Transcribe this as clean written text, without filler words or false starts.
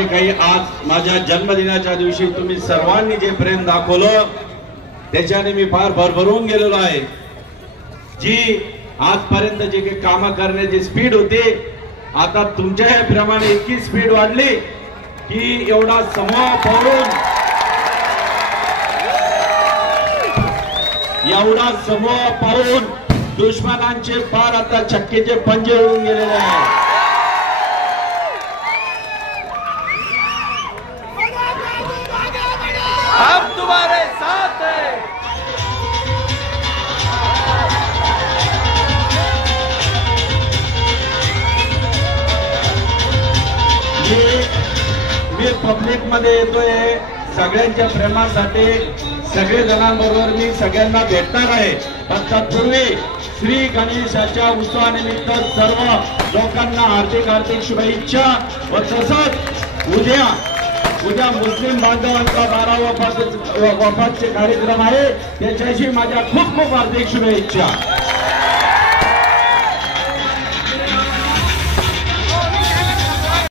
जे काही आज माझ्या जन्मदिनाच्या दिवशी तुम्ही सर्वांनी जे प्रेम दाखवलं त्याच्याने मी फार भरभरून गेलेलो आहे। जी आजपर्यंत जे काही काम करण्याची स्पीड होती आता तुमच्या प्रमाणे इतकी स्पीड वाढली की एवढा समूह पाहून दुश्मनांचे पार आता चक्कीचे पंजे उडून गेलेले आहेत। हम तुम्हारे साथ हैं। मी पब्लिक मध्ये येतोय सगळ्यांच्या प्रेमासाठी, सगळे जणांबरोबर मी सगळ्यांना भेटणार आहे। पण तत्पूर्वी श्री गणेशाच्या उत्सवानिमित्त सर्व लोकांना हार्दिक शुभेच्छा व तसंच उद्या मुस्लिम बांधवांचा 12 वफातचे कार्यक्रम आहे त्याच्याशी माझ्या खूप हार्दिक शुभेच्छा।